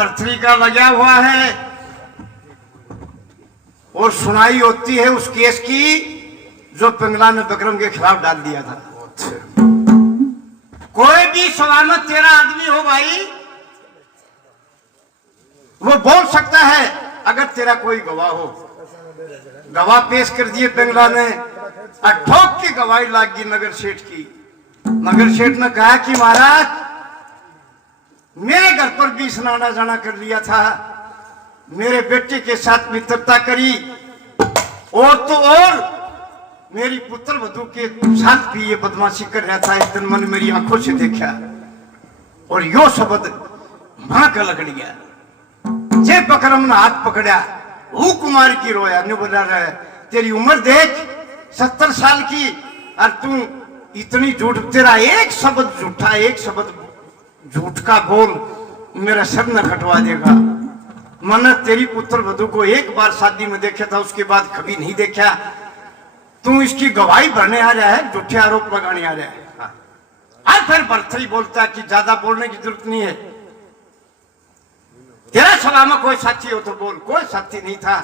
भरथरी का लगा हुआ है और सुनाई होती है उस केस की जो पिंगला ने विक्रम के खिलाफ डाल दिया था। कोई भी सलामत तेरा आदमी हो भाई, वो बोल सकता है अगर तेरा कोई गवाह हो। गवाह पेश कर दिए पिंगला ने, ठोक की गवाही लागी नगर सेठ की। नगर सेठ ने कहा कि महाराज मेरे घर पर भी स्नाना जाना कर लिया था, मेरे बेटे के साथ मित्रता करी और तो और मेरी पुत्र वधू के साथ भी ये बदमाशी कर रहा था। एक दिन मैंने मेरी आंखों से देखा और यो शब्द मां का लग गया। जे बकरम ने हाथ पकड़ा, वो कुमार की रोया ने बोला रहे तेरी उम्र देख 70 साल की और तू इतनी झूठ, तेरा एक शब्द झूठा, एक शब्द झूठ का बोल मेरा सर न कटवा देगा। मैंने तेरी पुत्र वधू को एक बार शादी में देखा था, उसके बाद कभी नहीं देखा। तू इसकी गवाही भरने आ रहा है, झूठे आरोप लगाने आ रहा है। और फिर भरथरी बोलता है कि ज्यादा बोलने की जरूरत नहीं है, तेरा सलामा कोई साथी हो तो बोल। कोई साथी नहीं था।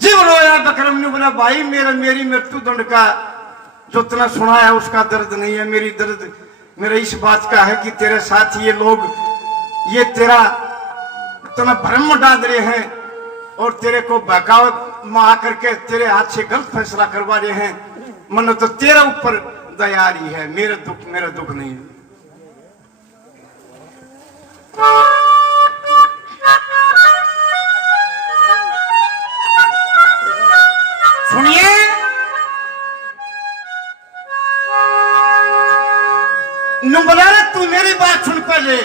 जीव रोया। बकरम ने बोला भाई मेरी मृत्यु दंड का जो तना सुना है उसका दर्द नहीं है, मेरी दर्द मेरा इस बात का है कि तेरे साथ ये लोग ये तेरा तना भ्रम डाल रहे हैं और तेरे को बहकाव में आकर के तेरे हाथ से गलत फैसला करवा रहे हैं। मन तो तेरा ऊपर दया रही है, मेरा दुख नहीं है। सुनिए, बोला तू मेरी बात सुन पहले।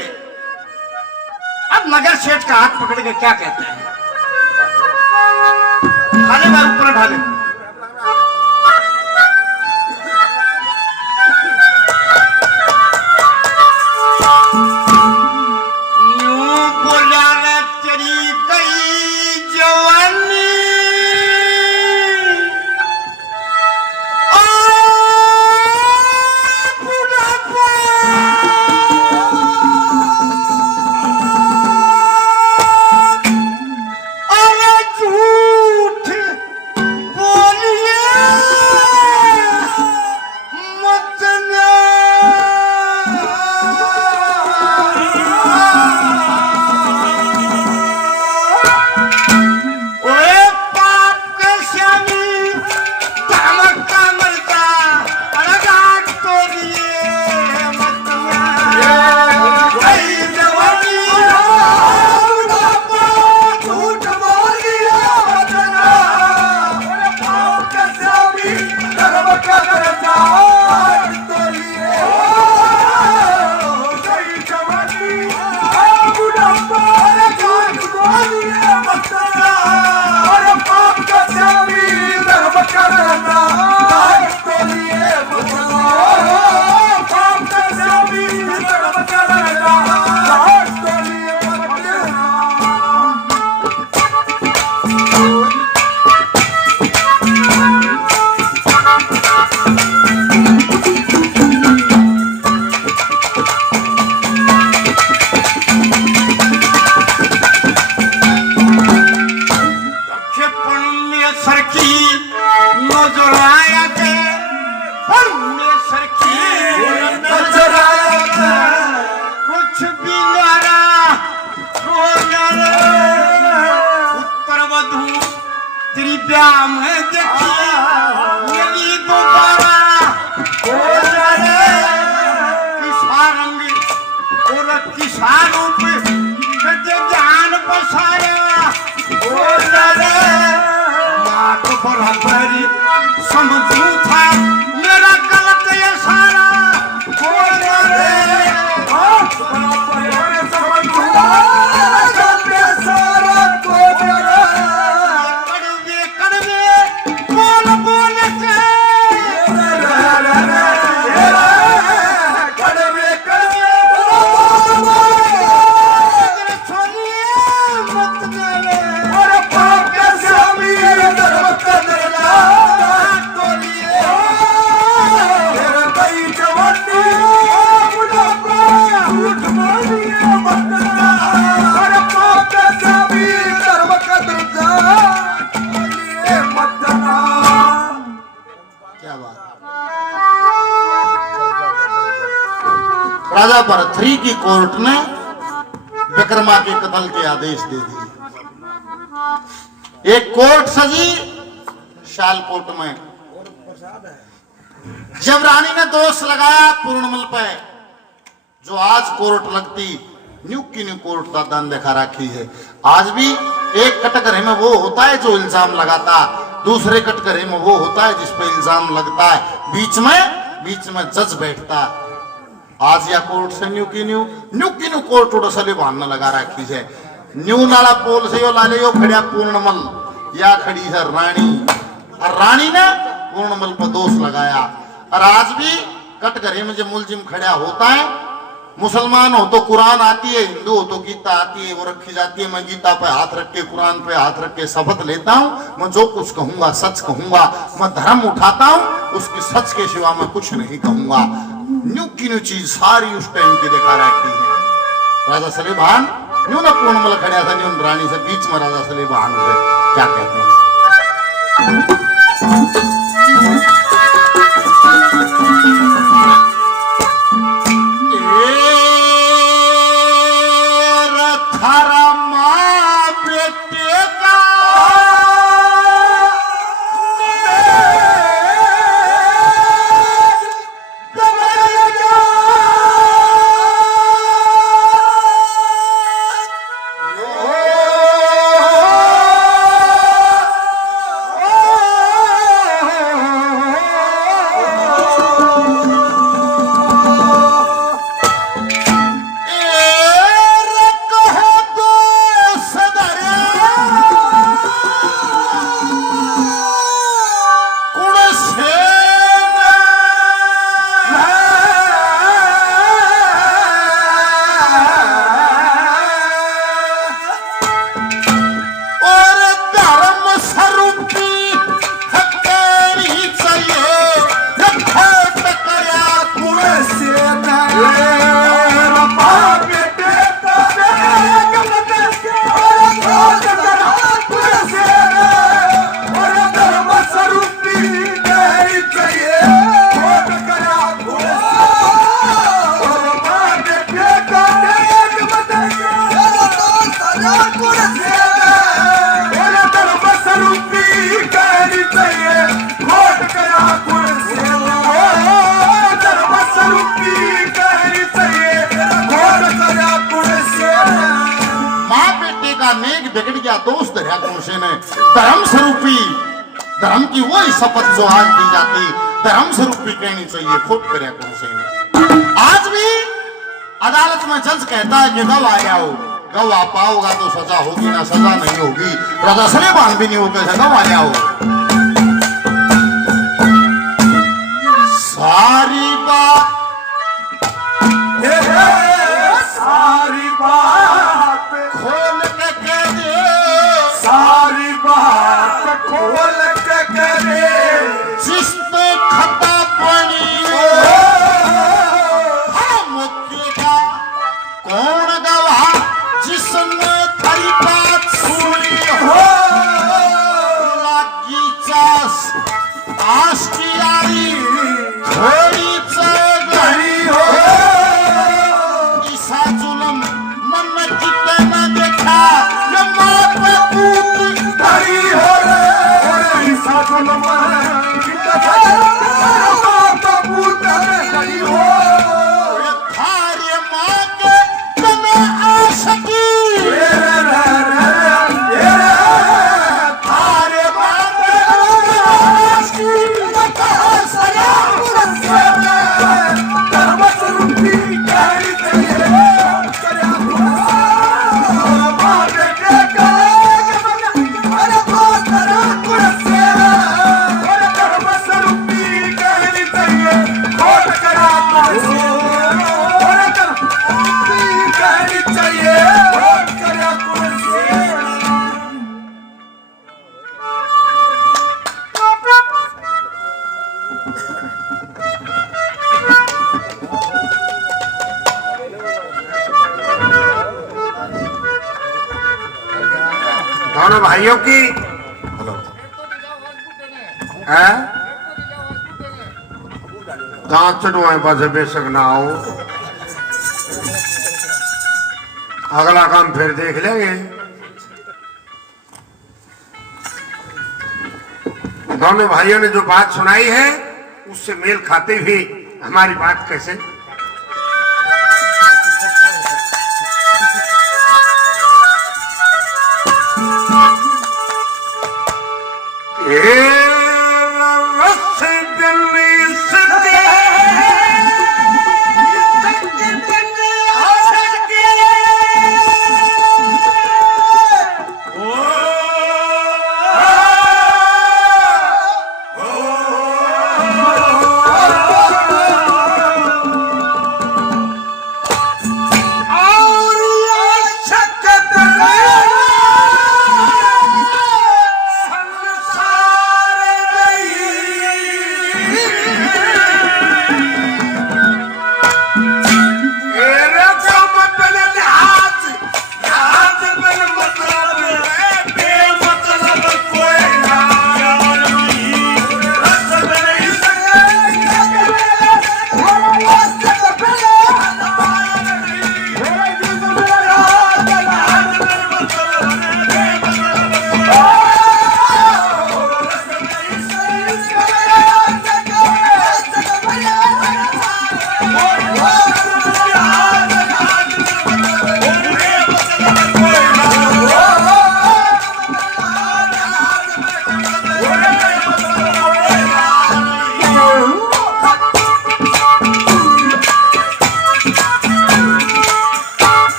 अब नगर सेठ का हाथ पकड़ के क्या कहते हैं, ढाले मैं ऊपर ढाले। यूं बोला न तेरी गई जवानी, समझू था मेरा गलत ये सारा। Come on. राजा भरथरी की कोर्ट ने विक्रमा के कत्ल के आदेश दे दिए। एक कोर्ट सजी शालकोट में। जब रानी ने दोष लगाया पूर्णमल पे, जो आज कोर्ट लगती न्यू की न्यू कोर्ट का दान दिखा रखी है। आज भी एक कटघरे में वो होता है जो इल्जाम लगाता, दूसरे कटघरे में वो होता है जिस पे इल्जाम लगता है, बीच में जज बैठता। आज या कोर्ट से न्यू की न्यू कोर्ट उड़सले बांधने लगा रखी है। न्यू नाला पोल से यो लाले यो खड़िया पूर्णमल, या खड़ी है रानी, और रानी ने पूर्णमल पर दोष लगाया। और आज भी कटघरे में जो मुलजिम खड़ा होता है, मुसलमान हो तो कुरान आती है, हिंदू हो तो गीता आती है, वो रखी जाती है। मैं गीता पे हाथ रख के, कुरान पे हाथ रख के शपथ लेता हूँ, मैं जो कुछ कहूंगा सच कहूंगा। मैं धर्म उठाता हूँ, उसकी सच के सिवा मैं कुछ नहीं कहूंगा। न्यू की न्यू चीज सारी उस टाइम की दिखा रखी है। राजा सलेमान न्यू ना पूर्णमल खड़ा था, न्यू रानी से बीच में राजा सलेमान से क्या कहते हैं। दोष धर्या कौन से ने धर्म स्वरूपी, धर्म की वही शपथ जो आज दी जाती धर्म स्वरूपी कहनी चाहिए, खोट कर्या कौन से ने। आज भी अदालत में जज कहता है कि गवाह आया हो, गवाह पाओगा तो सजा होगी, ना सजा नहीं होगी। राजा सलेमान भी नहीं होगा, गवाह आया हो। सारी बात खोल के कह दे, सारी बात खोल के करे, जिस पे खता पड़ी हम मुक्केगा कौन गवाह जिसने तेरी बात सुनी हो। लागी चास आश की आई थोड़ी चढ़ी हो। ईसा जुल्म मन में कितने न देखा, ये माँ पे कूद धरी हो रे, ईसा जुल्म कितने माँ पे कूद धरी हो। ये थारे माँ के तने आशकी, थारे माँ के आशकी, धर्म स्वरूपी कहनी चाहिए। दोनों भाइयों की दांत चढ़वाए पास बेशक ना हो, अगला काम फिर देख लेंगे। दोनों भाइयों ने जो बात सुनाई है उससे मेल खाते हुए हमारी बात कैसे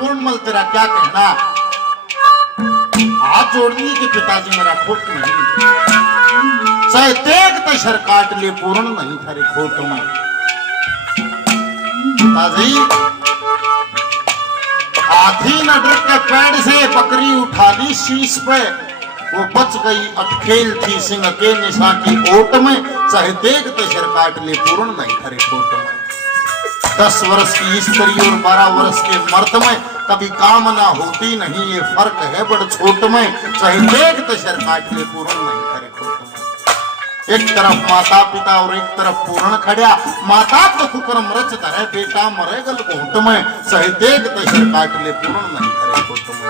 पूर्णमल तेरा क्या कहना। हाथ जोड़ दिए कि पिताजी मेरा खोट नहीं, चाहे तेग तशर काट ले पूर्ण नहीं थारे खोट में। पिताजी हाथी न डर के पेड़ से बकरी उठा ली शीश पे, वो बच गई अटखेल थी सिंह के निशा की ओट में, चाहे देख तशर काट ले पूर्ण नहीं थारे खोट में। 10 वर्ष की स्त्री और 12 वर्ष के मर्द में कभी कामना होती नहीं, ये फर्क है बड़ छोट में, चाहे देख तशर काट ले पूर्ण नहीं थारे खोट में। एक तरफ माता पिता और एक तरफ पूर्ण खड़ा, माता तो कुकरम रच धरे बेटा मरे गल घोट में, चाहे देख तशर काट ले पूर्ण नहीं थारे खोट में।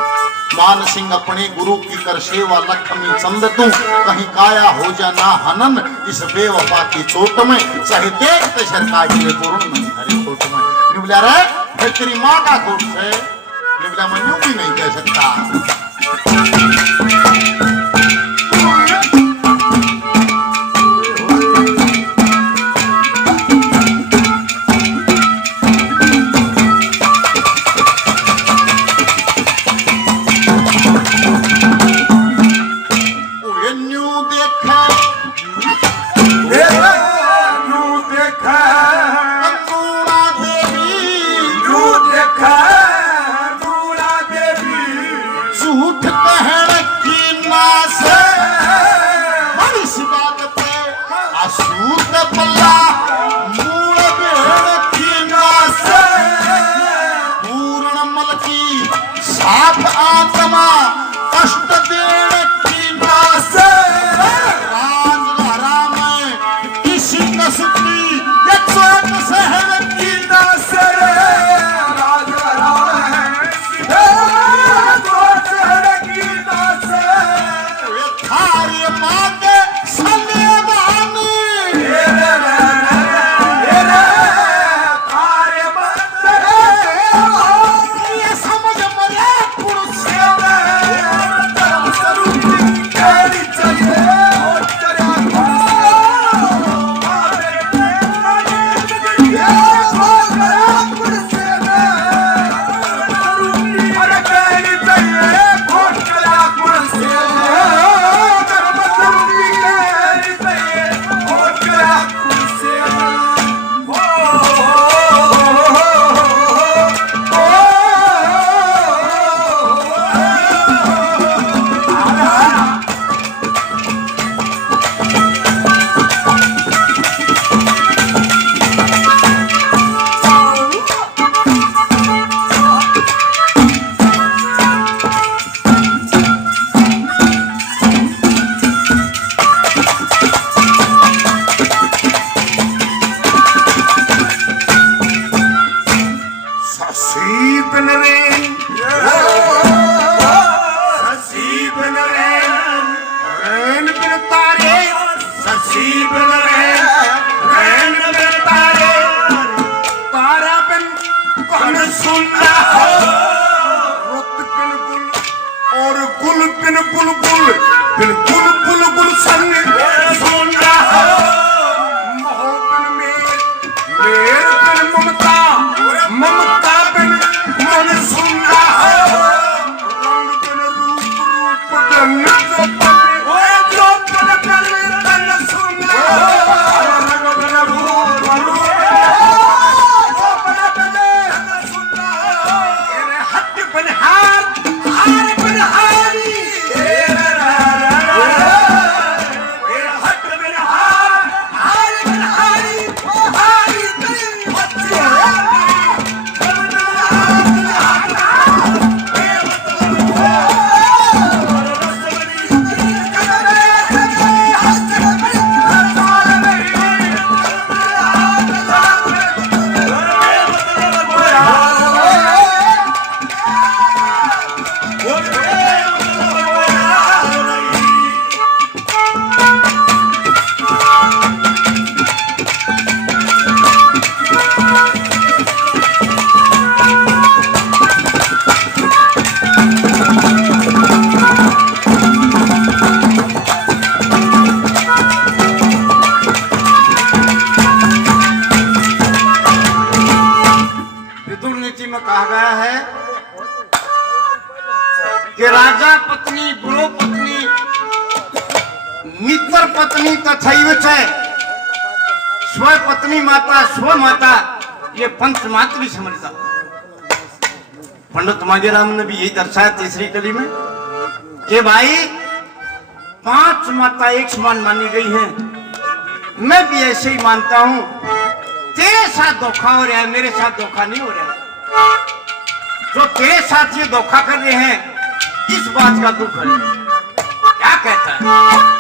मान सिंह अपने गुरु की कर सेवा लक्ष्मी चंद तू, कहीं काया हो जा ना हनन इस बेवफा की चोट में, चाहे देख तशर काट ले पूर्ण नहीं थारे खोट में। निबला रे फिर तेरी माँ का कोट से निबला मैं यूं भी नहीं कह सकता। कि राजा पत्नी, गुरु पत्नी, मित्र पत्नी तथैव च स्व पत्नी माता, स्व माता, ये पंचमात्र भी समझता। पंडित मांगेराम ने भी यही दर्शाया तीसरी कली में कि भाई 5 माता एक समान मानी गई हैं। मैं भी ऐसे ही मानता हूं। तेरे साथ धोखा हो रहा है, मेरे साथ धोखा नहीं हो रहा। जो तेरे साथ ये धोखा कर रहे हैं, इस बात का दुख है। क्या कहता है?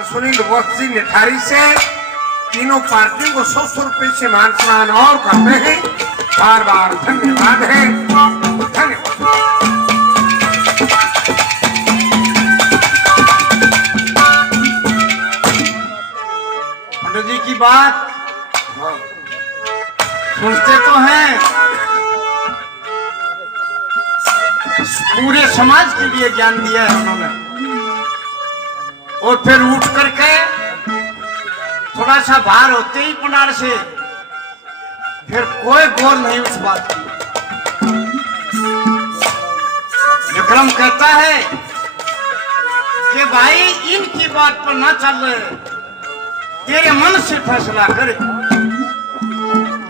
और सुनील बोस जी निठारी से तीनों पार्टियों को 100-100 रुपए से मान सम्मान और करते हैं। बार बार धन्यवाद है, धन्यवाद। पंडित जी की बात सुनते तो हैं, पूरे समाज के लिए ज्ञान दिया है उन्होंने, और फिर उठ करके थोड़ा सा बाहर होते ही पुनार से फिर कोई गौर नहीं उस बात की। विक्रम कहता है कि भाई इनकी बात पर ना चल रहे, तेरे मन से फैसला करे,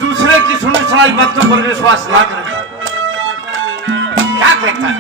दूसरे की सुनी सुनाई बातों पर विश्वास ना करे। क्या कहता है?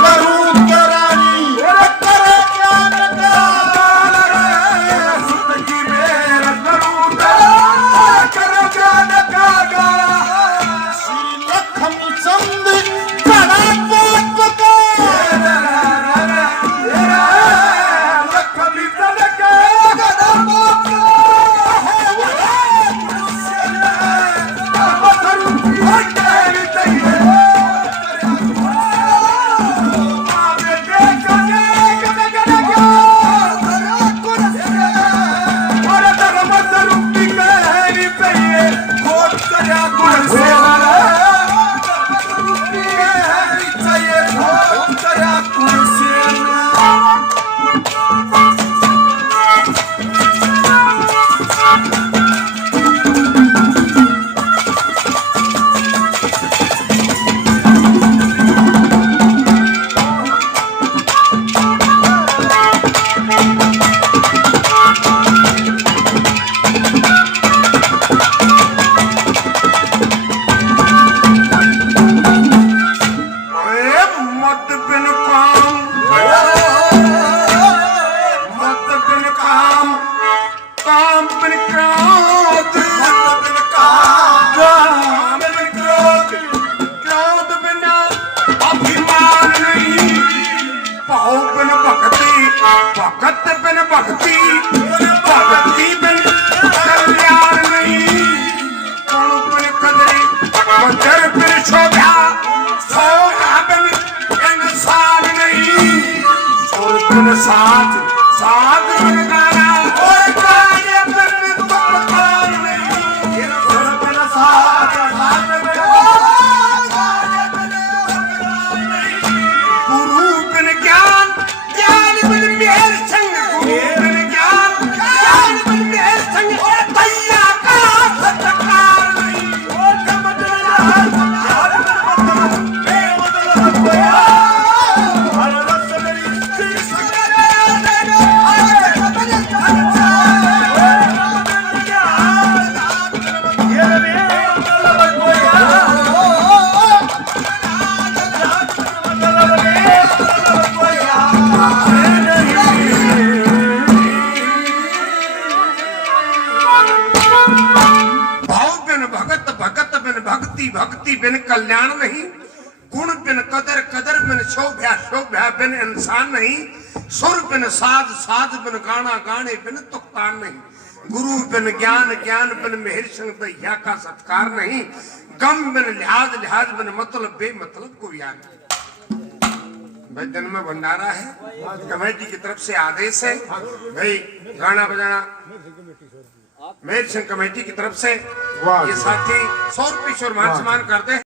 करूं करानी बिन साज साज बिन गाना और गाने बिन तुम ताल नहीं सुर बिन साज साज बिन गाने बिन गुरु बिन ज्ञान ज्ञान बिन मेहर संग गुरु बिन ज्ञान ज्ञान बिन मेहर संग दैया का सत्कार नहीं ओ भक्ति बिन कल्याण नहीं गुण बिन कदर कदर बिन शोभ्या शोभ्या बिन इंसान नहीं सुर बिन साज साज बिन गाना गाने बिन तुक्तान नहीं गुरु बिन ज्ञान ज्ञान बिन मेहर संग दैया का सत्कार नहीं गम बिन लिहाज लिहाज बिन मतलब बेमतलब को याद भाई दिन में भंडारा है कमेटी की तरफ से आदेश है भाई गाना बजाना मेहर सिंह कमेटी की तरफ से ये साथी 100 रुपये मान सम्मान करते हैं।